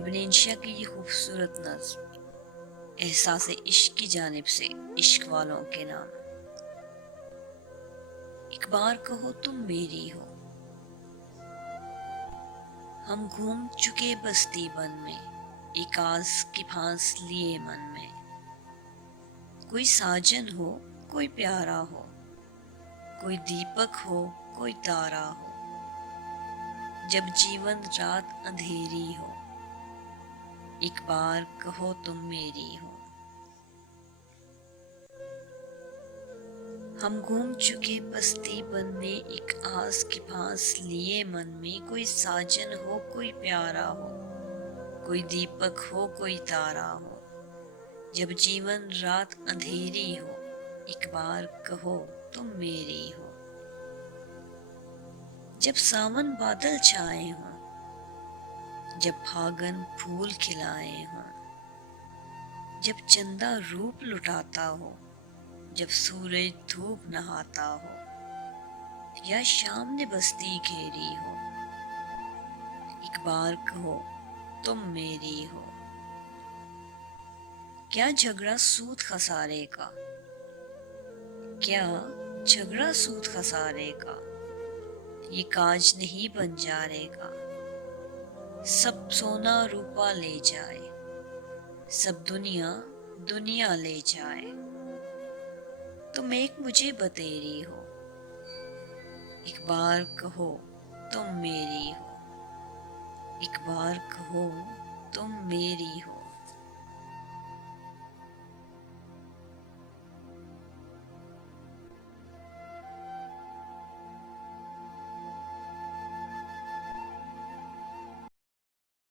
इब्न इंशिया की ये खूबसूरत नज़्म एहसास इश्क की जानिब से इश्क वालों के नाम। एक बार कहो तुम मेरी हो, हम घूम चुके बस्ती बन में, एक आस की फांस लिए मन में। कोई साजन हो, कोई प्यारा हो, कोई दीपक हो, कोई तारा हो, जब जीवन रात अंधेरी हो, एक बार कहो तुम मेरी हो। हम घूम चुके बस्ती बन में, एक आस की फांस लिए मन में। कोई साजन हो, कोई प्यारा हो, कोई दीपक हो, कोई तारा हो, जब जीवन रात अंधेरी हो, एक बार कहो तुम मेरी हो। जब सावन बादल छाए हों, जब फागन फूल खिलाए हों, जब चंदा रूप लुटाता हो, जब सूरज धूप नहाता हो, या शाम ने बस्ती घेरी हो, एक बार कहो तुम मेरी हो। क्या झगड़ा सूद खसारे का, क्या झगड़ा सूद खसारे का, ये काज नहीं बंजारे का। सब सोना रूपा ले जाए, सब दुनिया दुनिया ले जाए, तुम एक मुझे बतेरी हो, एक बार कहो तुम मेरी हो, एक बार कहो तुम मेरी हो।